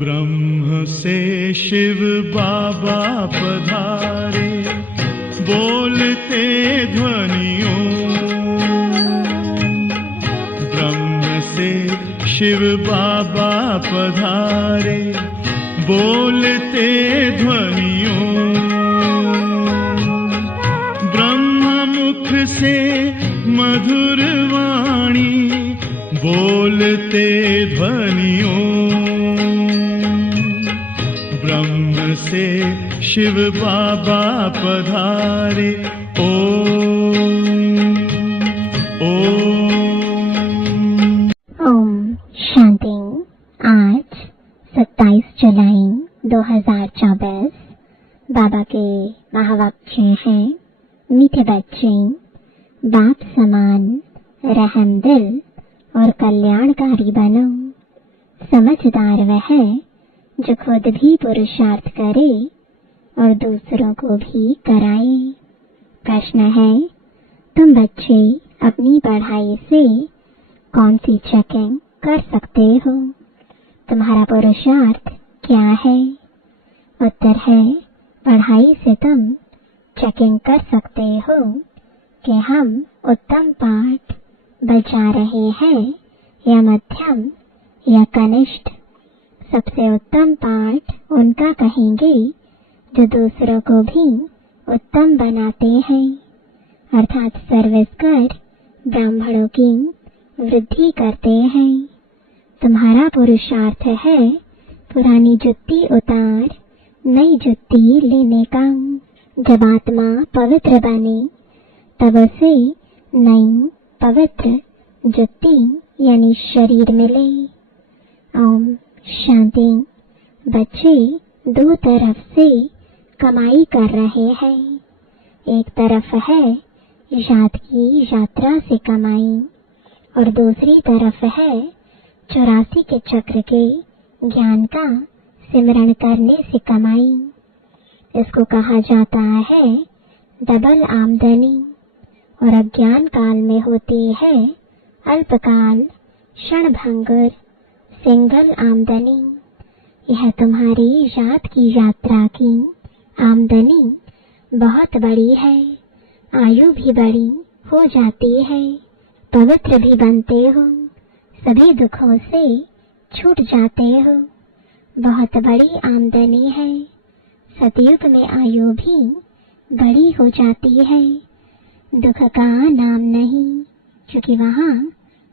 ब्रह्म से शिव बाबा पधारे, बोलते ध्वनियों। ब्रह्म से शिव बाबा पधारे, बोलते ध्वनियों। ब्रह्म मुख से मधुर वाणी, बोलते ध्वनियों। ब्रह्म से शिव बाबा पधारे, ओम शांति। आज 27 जुलाई 2024 बाबा के महावाक्य हैं, मीठे बच्चे, बाप समान रहम दिल और कल्याणकारी बनो। समझदार वह है जो खुद भी पुरुषार्थ करे और दूसरों को भी कराए। प्रश्न है, तुम बच्चे अपनी पढ़ाई से कौन सी चेकिंग कर सकते हो? तुम्हारा पुरुषार्थ क्या है? उत्तर है, पढ़ाई से तुम चेकिंग कर सकते हो कि हम उत्तम पाठ बजा रहे हैं या मध्यम या कनिष्ठ। सबसे उत्तम पाठ उनका कहेंगे जो दूसरों को भी उत्तम बनाते हैं, अर्थात सर्विस कर ब्राह्मणों की वृद्धि करते हैं। तुम्हारा पुरुषार्थ है पुरानी जुत्ती उतार नई जुत्ती लेने का। जब आत्मा पवित्र बने तब उसे नई पवित्र जुत्ती यानी शरीर मिले। ओम शांति। बच्चे दो तरफ से कमाई कर रहे हैं। एक तरफ है याद की यात्रा से कमाई और दूसरी तरफ है 84 के चक्र के ज्ञान का सिमरण करने से कमाई। इसको कहा जाता है डबल आमदनी और अज्ञान काल में होती है अल्पकाल क्षणभंगुर सिंगल आमदनी। यह तुम्हारी याद की यात्रा की आमदनी बहुत बड़ी है। आयु भी बड़ी हो जाती है, पवित्र भी बनते हो, सभी दुखों से छूट जाते हो। बहुत बड़ी आमदनी है। सतयुग में आयु भी बड़ी हो जाती है। दुख का नाम नहीं, क्योंकि वहाँ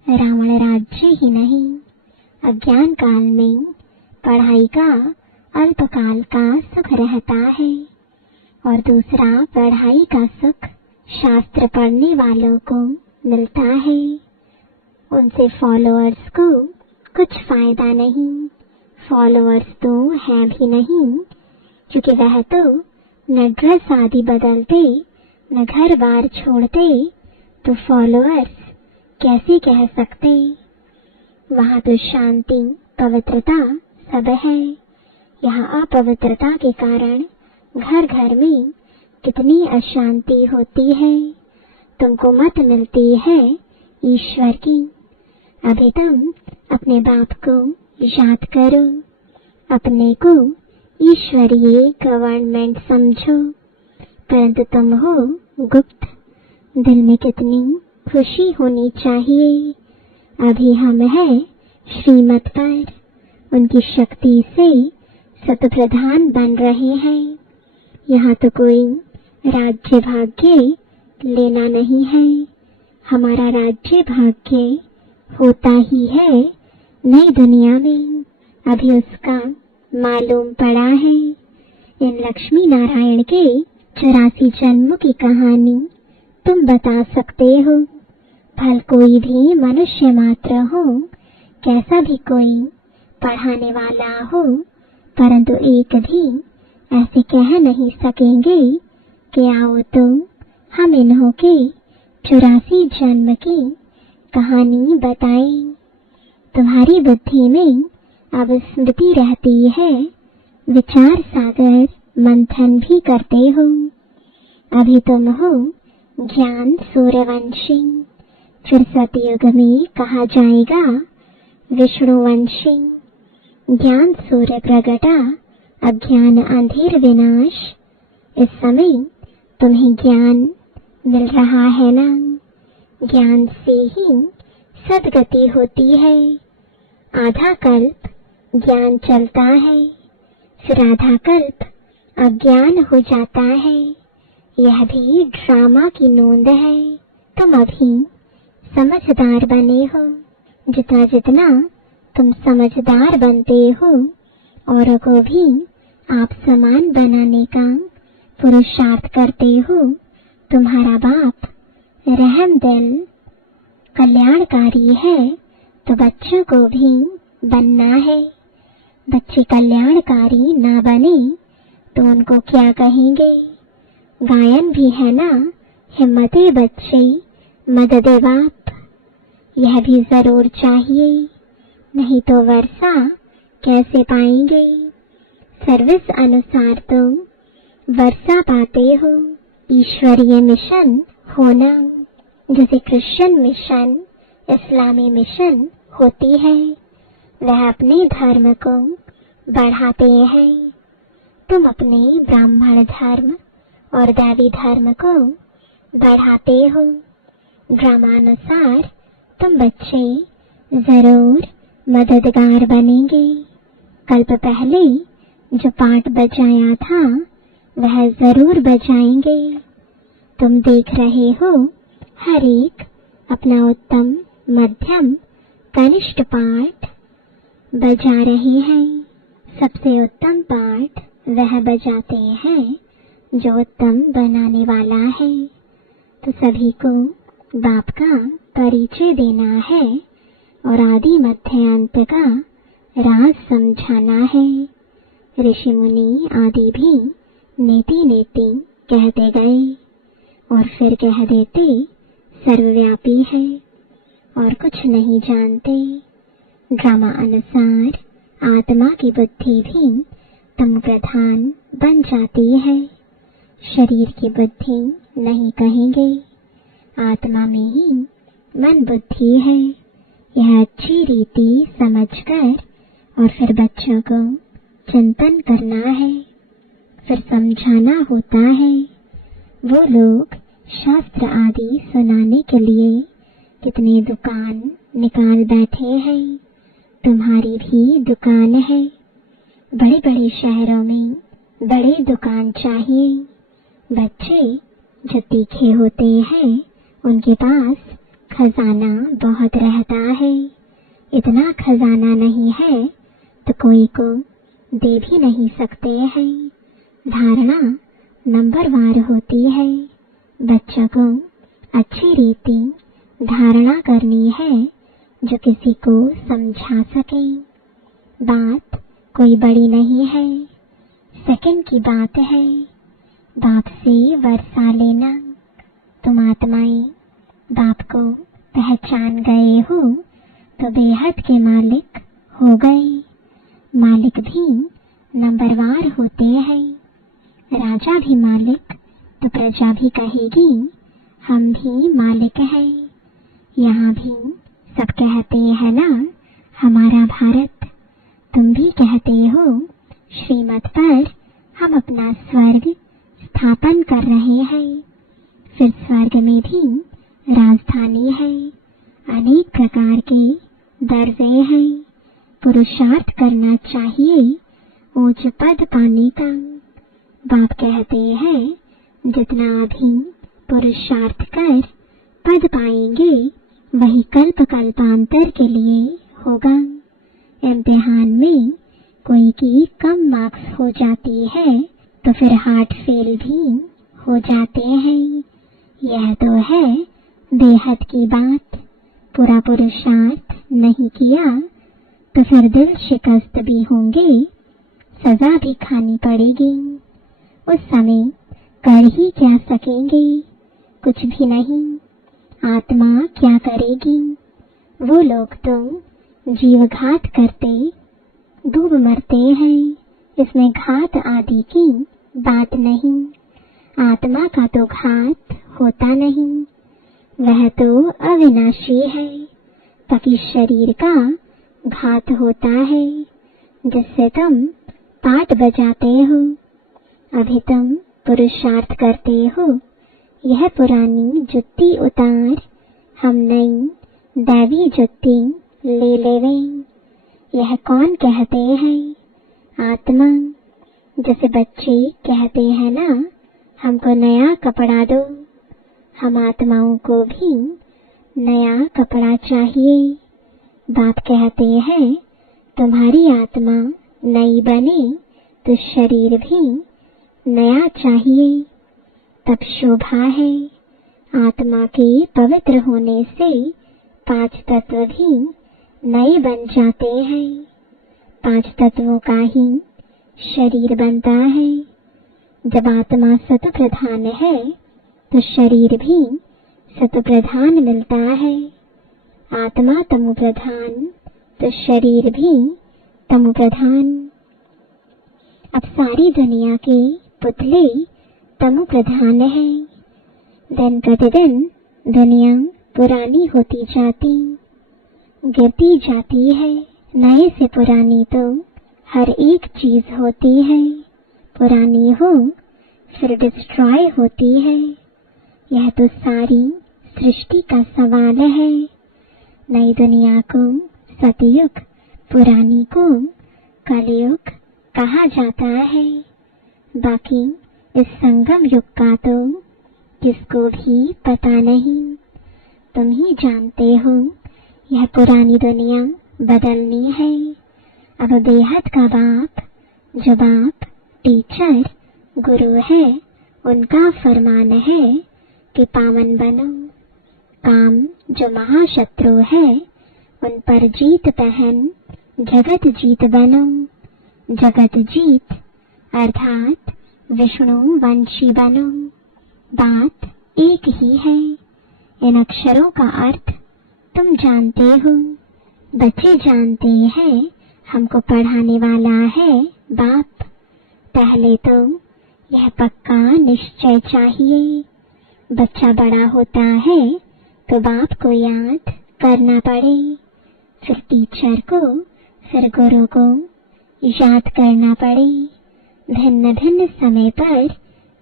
रावण राज्य ही नहीं। अज्ञान काल में पढ़ाई का अल्पकाल का सुख रहता है और दूसरा पढ़ाई का सुख शास्त्र पढ़ने वालों को मिलता है। उनसे फॉलोअर्स को कुछ फायदा नहीं। फॉलोअर्स तो है भी नहीं, क्योंकि वह तो न ड्रेस आदि बदलते न घर बार छोड़ते, तो फॉलोअर्स कैसे कह सकते? वहाँ तो शांति पवित्रता सब है। यहाँ अपवित्रता के कारण घर घर में कितनी अशांति होती है। तुमको मत मिलती है ईश्वर की। अभी तुम अपने बाप को याद करो, अपने को ईश्वरीय गवर्नमेंट समझो, परंतु तुम हो गुप्त। दिल में कितनी खुशी होनी चाहिए। अभी हम हैं श्रीमत पर, उनकी शक्ति से सतप्रधान बन रहे हैं। यहाँ तो कोई राज्य भाग्य लेना नहीं है। हमारा राज्य भाग्य होता ही है नई दुनिया में। अभी उसका मालूम पड़ा है। इन लक्ष्मी नारायण के 84 जन्मों की कहानी तुम बता सकते हो। भल कोई भी मनुष्य मात्र हो, कैसा भी कोई पढ़ाने वाला हो, परंतु एक भी ऐसे कह नहीं सकेंगे कि आओ तो हम इन्हों के 84 जन्म की कहानी बताएं। तुम्हारी बुद्धि में अब स्मृति रहती है, विचार सागर मंथन भी करते हो। अभी तुम हो ज्ञान सूर्यवंशी, फिर सतयुग में कहा जाएगा विष्णुवंशी। ज्ञान सूर्य प्रगटा, अज्ञान अंधेर विनाश। इस समय तुम्हें ज्ञान मिल रहा है ना? ज्ञान से ही सदगति होती है। आधा कल्प ज्ञान चलता है, फिर आधा कल्प अज्ञान हो जाता है। यह भी ड्रामा की नोंद है। तुम अभी समझदार बने हो। जितना जितना तुम समझदार बनते हो, औरों को भी आप समान बनाने का पुरुषार्थ करते हो। तुम्हारा बाप रहमदिल कल्याणकारी है, तो बच्चों को भी बनना है। बच्चे कल्याणकारी ना बने तो उनको क्या कहेंगे? गायन भी है ना, हिम्मते बच्चे मददे बाप। यह भी जरूर चाहिए, नहीं तो वर्षा कैसे पाएंगे? सर्विस अनुसार तुम वर्षा पाते हो। ईश्वरीय मिशन होना, जैसे क्रिश्चियन मिशन, इस्लामी मिशन होती है, वह अपने धर्म को बढ़ाते हैं। तुम अपने ब्राह्मण धर्म और दैवी धर्म को बढ़ाते हो। ड्रामानुसार तुम बच्चे जरूर मददगार बनेंगे। कल्प पहले जो पाठ बजाया था वह जरूर बजाएंगे। तुम देख रहे हो हर एक अपना उत्तम, मध्यम, कनिष्ठ पाठ बजा रहे हैं। सबसे उत्तम पाठ वह बजाते हैं जो उत्तम बनाने वाला है। तो सभी को बाप का परिचय देना है और आदि मध्य अंत का राज समझाना है। ऋषि मुनि आदि भी नेति नेति कहते गए और फिर कह देते सर्वव्यापी है और कुछ नहीं जानते। ड्रामा अनुसार आत्मा की बुद्धि भी तम प्रधान बन जाती है। शरीर की बुद्धि नहीं कहेंगे, आत्मा में ही मन बुद्धि है। यह अच्छी रीति समझकर और फिर बच्चों को चिंतन करना है, फिर समझाना होता है। वो लोग शास्त्र आदि सुनाने के लिए कितने दुकान निकाल बैठे हैं। तुम्हारी भी दुकान है। बड़े बड़े शहरों में बड़े दुकान चाहिए। बच्चे जो तीखे होते हैं उनके पास खजाना बहुत रहता है। इतना खजाना नहीं है तो कोई को दे भी नहीं सकते हैं। धारणा नंबरवार होती है। बच्चों को अच्छी रीति धारणा करनी है जो किसी को समझा सके। बात कोई बड़ी नहीं है, सेकंड की बात है। बाप से वर्षा लेना। तुम आत्माएं बाप को पहचान गए हो तो बेहद के मालिक हो गए। मालिक भी नंबरवार होते हैं। राजा भी मालिक तो प्रजा भी कहेगी हम भी मालिक हैं। यहाँ भी सब कहते हैं ना हमारा भारत। तुम भी कहते हो श्रीमत पर हम अपना स्वर्ग स्थापन कर रहे हैं। फिर स्वर्ग में भी राजधानी है। अनेक प्रकार के दर्जे हैं। पुरुषार्थ करना चाहिए ऊंच पद पाने का। बाप कहते हैं जितना अभी पुरुषार्थ कर पद पाएंगे वही कल्प कल्पांतर के लिए होगा। इम्तिहान में कोई की कम मार्क्स हो जाती है तो फिर हार्ट फेल भी हो जाते हैं। यह तो है बेहद की बात। पूरा पुरुषार्थ नहीं किया तो फिर दिल शिकस्त भी होंगे, सजा भी खानी पड़ेगी। उस समय कर ही क्या सकेंगे। कुछ भी नहीं। आत्मा क्या करेगी? वो लोग तो जीवघात करते डूब मरते हैं, इसमें घात आदि की बात नहीं। आत्मा का तो घात होता नहीं, वह तो अविनाशी है। बाकी शरीर का घात होता है, जिससे तुम पाट बजाते हो। अभी तुम पुरुषार्थ करते हो, यह पुरानी जुत्ती उतार, हम नई दैवी जुत्ती ले लेवे। यह कौन कहते हैं? आत्मा। जैसे बच्चे कहते हैं ना, हमको नया कपड़ा दो। हम आत्माओं को भी नया कपड़ा चाहिए। बाप कहते हैं, तुम्हारी आत्मा नई बने तो शरीर भी नया चाहिए, तब शोभा है। आत्मा के पवित्र होने से 5 तत्व भी नए बन जाते हैं। 5 तत्वों का ही शरीर बनता है। जब आत्मा सत प्रधान है तो शरीर भी सत प्रधान मिलता है। आत्मा तमो प्रधान तो शरीर भी तमो प्रधान। अब सारी दुनिया के पुतले तमो प्रधान है। दिन प्रतिदिन दुनिया पुरानी होती जाती, गिरती जाती है। नए से पुरानी तो हर एक चीज होती है। पुरानी हो फिर डिस्ट्रॉय होती है। यह तो सारी सृष्टि का सवाल है। नई दुनिया को सतयुग, पुरानी को कलयुग कहा जाता है। बाकी इस संगम युग का तो किसको भी पता नहीं। तुम ही जानते हो यह पुरानी दुनिया बदलनी है। अब बेहद का बाप, जो बाप टीचर गुरु है, उनका फरमान है कि पावन बनो। काम जो महाशत्रु है, उन पर जीत पहन जगत जीत बनो। जगत जीत अर्थात विष्णु वंशी बनो। बात एक ही है। इन अक्षरों का अर्थ तुम जानते हो। बच्चे जानते हैं, हमको पढ़ाने वाला है बाप। पहले तो यह पक्का निश्चय चाहिए। बच्चा बड़ा होता है तो बाप को याद करना पड़े, फिर टीचर को, फिर गुरु को याद करना पड़े। भिन्न भिन्न समय पर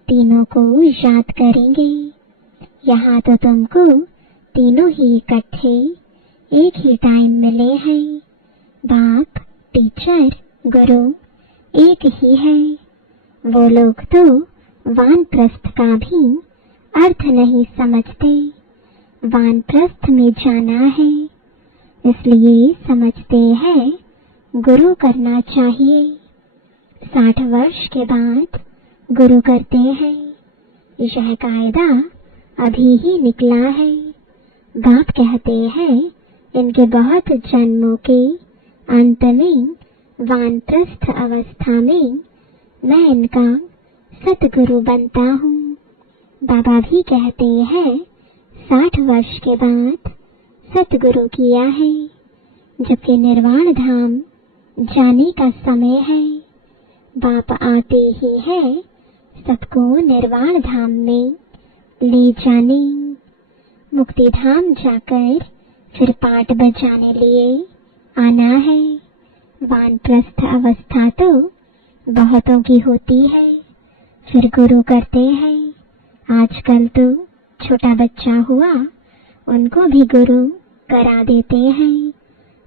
तीनों को याद करेंगे। यहाँ तो तुमको तीनों ही इकट्ठे एक ही टाइम मिले हैं। बाप, टीचर, गुरु एक ही है। वो लोग तो वानप्रस्थ का भी अर्थ नहीं समझते। वानप्रस्थ में जाना है, इसलिए समझते हैं गुरु करना चाहिए। 60 वर्ष के बाद गुरु करते हैं। यह कायदा अभी ही निकला है। बाप कहते हैं, इनके बहुत जन्मों के अंत में वानप्रस्थ अवस्था में मैं इनका सतगुरु बनता हूँ। बाबा भी कहते हैं 60 वर्ष के बाद सतगुरु किया है, जबकि निर्वाण धाम जाने का समय है। बाप आते ही है सबको निर्वाण धाम में ले जाने। मुक्ति धाम जाकर फिर पाट बजाने लिए आना है। वानप्रस्थ अवस्था तो बहुतों की होती है, फिर गुरु करते हैं। आजकल तो छोटा बच्चा हुआ, उनको भी गुरु करा देते हैं।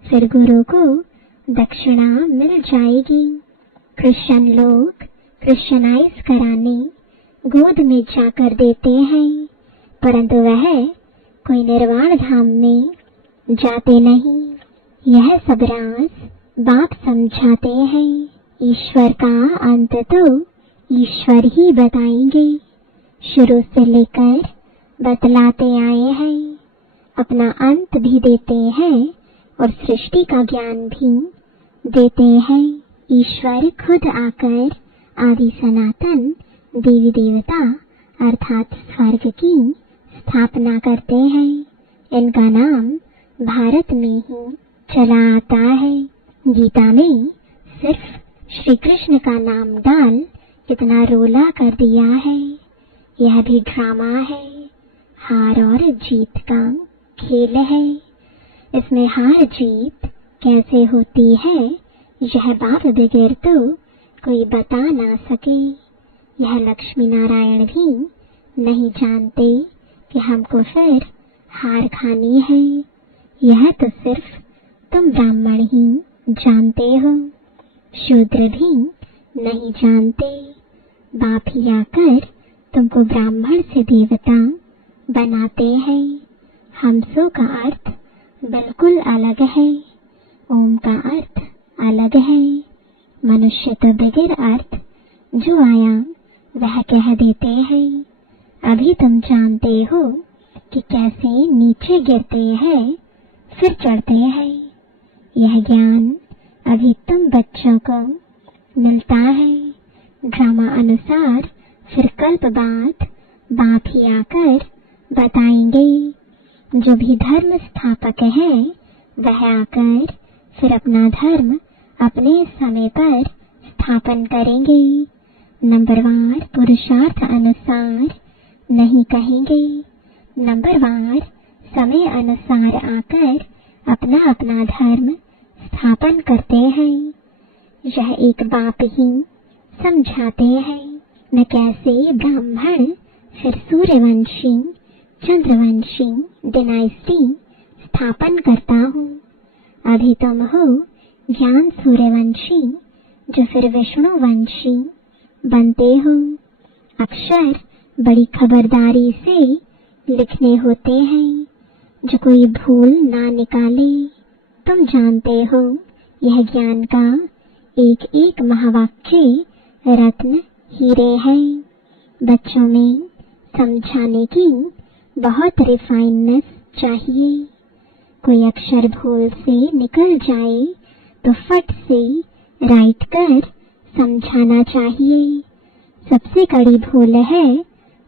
फिर गुरु को दक्षिणा मिल जाएगी। क्रिश्चियन लोग क्रिश्चियनाइज कराने गोद में जाकर देते हैं, परंतु वह कोई निर्वाण धाम में जाते नहीं। यह सब राज बाप समझाते हैं। ईश्वर का अंत तो ईश्वर ही बताएंगे। शुरू से लेकर बतलाते आए हैं, अपना अंत भी देते हैं और सृष्टि का ज्ञान भी देते हैं। ईश्वर खुद आकर आदि सनातन देवी देवता अर्थात स्वर्ग की स्थापना करते हैं। इनका नाम भारत में ही चला आता है। गीता में सिर्फ श्री कृष्ण का नाम डाल इतना रोला कर दिया है। यह भी ड्रामा है, हार और जीत का खेल है। इसमें हार जीत कैसे होती है यह बाप बगैर तो कोई बता ना सके। यह लक्ष्मी नारायण भी नहीं जानते कि हमको फिर हार खानी है। यह तो सिर्फ तुम ब्राह्मण ही जानते हो, शूद्र भी नहीं जानते। बाप ही आकर तुमको ब्राह्मण से देवता बनाते हैं। हमसो का अर्थ बिल्कुल अलग है, ओम का अर्थ अलग है। मनुष्य तो बगैर अर्थ जो आया वह कह देते हैं। अभी तुम जानते हो कि कैसे नीचे गिरते हैं फिर चढ़ते हैं। यह ज्ञान अभी तुम बच्चों को मिलता है। ड्रामा अनुसार फिर कल्प बाद बाप ही आकर बताएंगे। जो भी धर्म स्थापक है वह आकर फिर अपना धर्म अपने समय पर स्थापन करेंगे। नंबरवार पुरुषार्थ अनुसार नहीं कहेंगे, नंबरवार समय अनुसार आकर अपना अपना धर्म स्थापन करते हैं। यह एक बाप ही समझाते हैं। मैं कैसे ब्राह्मण फिर सूर्यवंशी चंद्रवंशी डायनेस्टी स्थापन करता हूँ। अभी तुम हो ज्ञान सूर्यवंशी जो फिर विष्णुवंशी बनते हो। अक्षर बड़ी खबरदारी से लिखने होते हैं जो कोई भूल ना निकाले। तुम जानते हो यह ज्ञान का एक एक महावाक्य रत्न हीरे हैं। बच्चों में समझाने की बहुत रिफाइननेस चाहिए। कोई अक्षर भूल से निकल जाए तो फट से राइट कर समझाना चाहिए। सबसे कड़ी भूल है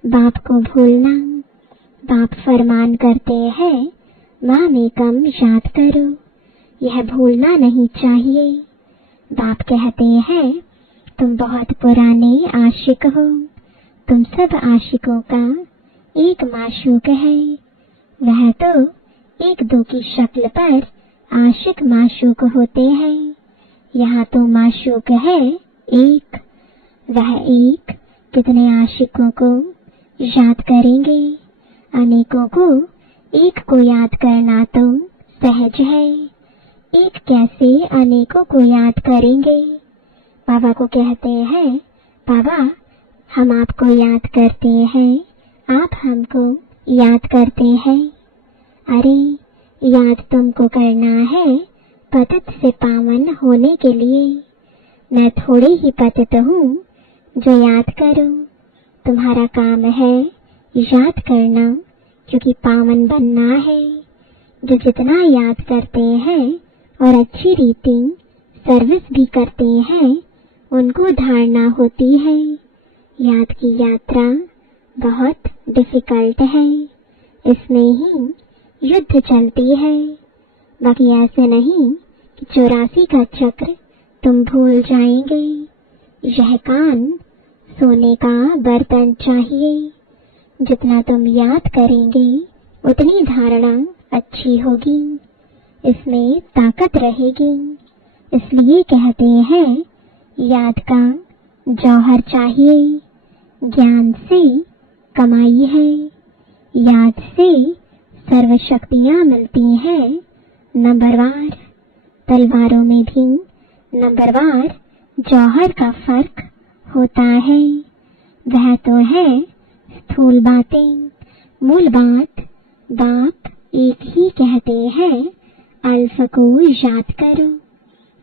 बाप को भूलना। बाप फरमान करते हैं माँ में कम याद करो, यह भूलना नहीं चाहिए। बाप कहते हैं तुम बहुत पुराने आशिक हो। तुम सब आशिकों का एक माशूक है। वह तो एक दो की शक्ल पर आशिक माशूक होते हैं। यहाँ तो माशूक है एक। वह एक कितने आशिकों को याद करेंगे। अनेकों को एक को याद करना तो सहज है। एक कैसे अनेकों को याद करेंगे। बाबा को कहते हैं बाबा हम आपको याद करते हैं, आप हमको याद करते हैं। अरे याद तुमको करना है पतित से पावन होने के लिए। मैं थोड़ी ही पतित हूँ जो याद करूँ। तुम्हारा काम है याद करना क्योंकि पावन बनना है। जो जितना याद करते हैं और अच्छी रीति सर्विस भी करते हैं उनको धारणा होती है। याद की यात्रा बहुत डिफिकल्ट है। इसमें ही युद्ध चलती है। बाकी ऐसे नहीं कि 84 का चक्र तुम भूल जाएंगे। यह कान सोने का बर्तन चाहिए। जितना तुम याद करेंगे उतनी धारणा अच्छी होगी, इसमें ताकत रहेगी। इसलिए कहते हैं याद का जौहर चाहिए। ज्ञान से कमाई है, याद से सर्व शक्तियाँ मिलती हैं। नंबरवार तलवारों में भी नंबरवार जौहर का फर्क होता है। वह तो है स्थूल बातें, मूल बात बाप एक ही कहते हैं अल्फ को याद करो।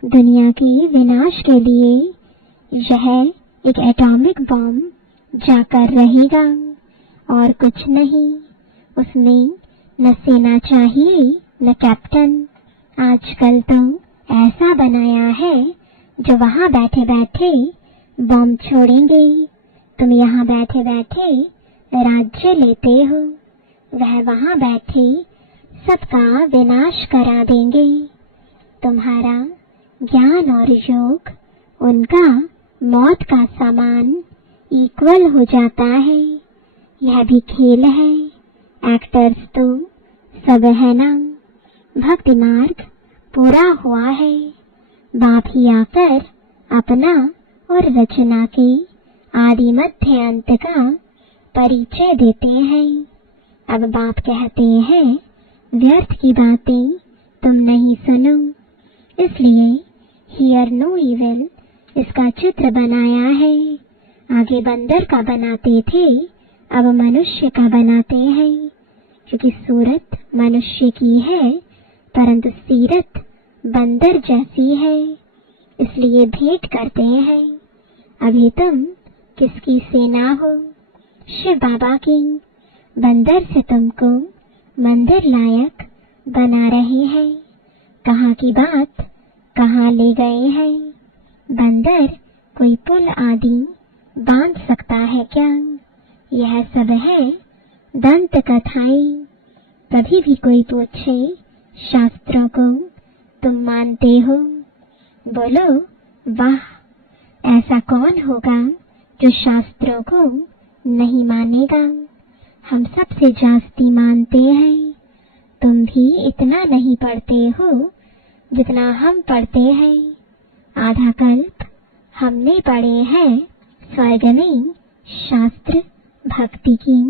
दुनिया के विनाश के लिए यह एक एटॉमिक बॉम्ब जाकर रहेगा और कुछ नहीं। उसमें न सेना चाहिए न कैप्टन। आजकल तो ऐसा बनाया है जो वहाँ बैठे बैठे बॉम्ब छोड़ेंगे। तुम यहाँ बैठे बैठे राज्य लेते हो। वह वहां बैठे सबका विनाश करा देंगे। तुम्हारा ज्ञान और योग उनका मौत का समान इक्वल हो जाता है। यह भी खेल है, एक्टर्स तो सब है ना। भक्ति मार्ग पूरा हुआ है। बाप ही आकर अपना और रचना के आदि मध्य अंत का परिचय देते हैं। अब बाप कहते हैं व्यर्थ की बातें तुम नहीं सुनो, इसलिए हियर नो इविल इसका चित्र बनाया है। आगे बंदर का बनाते थे, अब मनुष्य का बनाते हैं, क्योंकि सूरत मनुष्य की है परंतु सीरत बंदर जैसी है, इसलिए भेंट करते हैं। अभी तुम किसकी सेना हो? शिव बाबा की। बंदर से तुमको मंदिर लायक बना रहे हैं। कहाँ की बात कहाँ ले गए हैं? बंदर कोई पुल आदि बांध सकता है क्या? यह सब है दंत कथाएं। कभी भी कोई पूछे शास्त्रों को तुम मानते हो? बोलो वाह, ऐसा कौन होगा जो शास्त्रों को नहीं मानेगा। हम सबसे जास्ती मानते हैं। तुम भी इतना नहीं पढ़ते हो जितना हम पढ़ते हैं। आधा कल्प हमने पढ़े हैं स्वर्ग में शास्त्र भक्ति की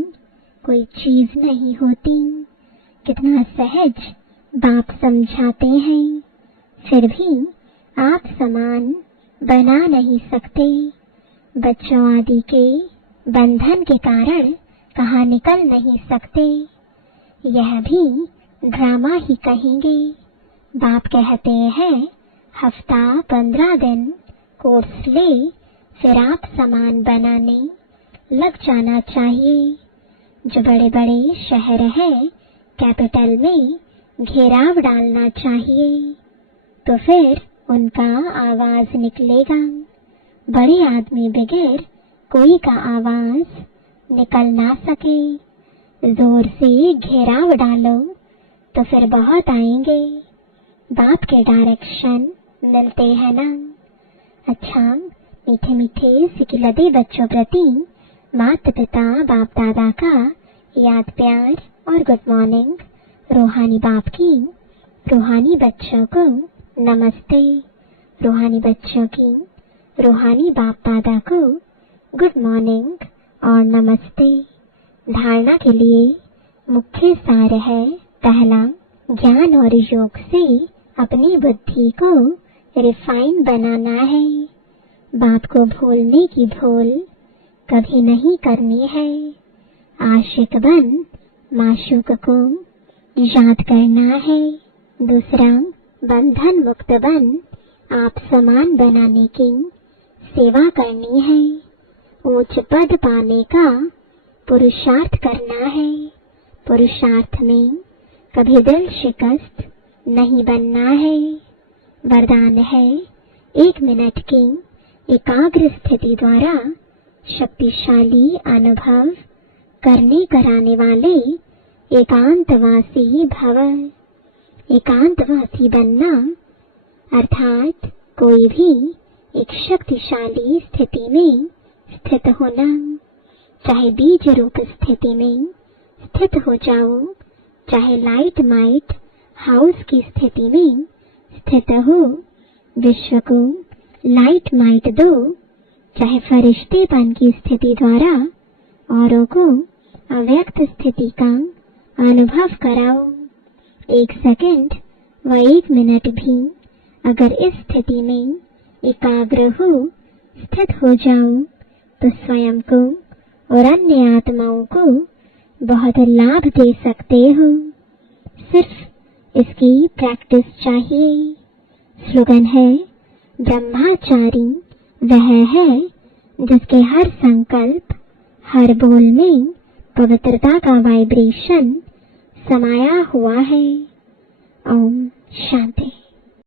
कोई चीज नहीं होती। कितना सहज बाप समझाते हैं, फिर भी आप समान बना नहीं सकते। बच्चों आदि के बंधन के कारण कहाँ निकल नहीं सकते। यह भी ड्रामा ही कहेंगे। बाप कहते हैं हफ्ता 15 दिन कोर्स ले, फिर आप समान बनाने लग जाना चाहिए। जो बड़े बड़े शहर हैं कैपिटल में घेराव डालना चाहिए, तो फिर उनका आवाज निकलेगा। बड़े आदमी बगैर कोई का आवाज निकल ना सके। जोर से घेराव डालो तो फिर बहुत आएंगे। बाप के डायरेक्शन मिलते हैं ना। अच्छा, मीठे मीठे सिकिलदे बच्चों प्रति माता पिता बाप दादा का याद प्यार और गुड मॉर्निंग। रूहानी बाप की रूहानी बच्चों को नमस्ते। रूहानी बच्चों की रूहानी बाप दादा को गुड मॉर्निंग और नमस्ते। धारणा के लिए मुख्य सार है, पहला, ज्ञान और योग से अपनी बुद्धि को रिफाइन बनाना है। बाप को भूलने की भूल कभी नहीं करनी है। आशिक बन माशूक को याद करना है। दूसरा, बंधन मुक्त बन आप समान बनाने की सेवा करनी है। ऊंच पद पाने का पुरुषार्थ करना है। पुरुषार्थ में कभी दिल शिकस्त नहीं बनना है। वरदान है 1 मिनट की एकाग्र स्थिति द्वारा शक्तिशाली अनुभव करने कराने वाले एकांतवासी भव। एकांतवासी बनना अर्थात कोई भी एक शक्तिशाली स्थिति में स्थित होना। चाहे बीज रूप स्थिति में स्थित हो जाओ, चाहे लाइट माइट हाउस की स्थिति में स्थित हो, विश्व को लाइट माइट दो। चाहे फरिश्तेपन की स्थिति द्वारा औरों को अव्यक्त स्थिति का अनुभव कराओ। 1 सेकंड व 1 मिनट भी अगर इस स्थिति में एकाग्र हो स्थित हो जाओ तो स्वयं को और अन्य आत्माओं को बहुत लाभ दे सकते हो। सिर्फ इसकी प्रैक्टिस चाहिए। स्लोगन है, ब्रह्मचारी वह है जिसके हर संकल्प हर बोल में पवित्रता का वाइब्रेशन समाया हुआ है। ओम शांति।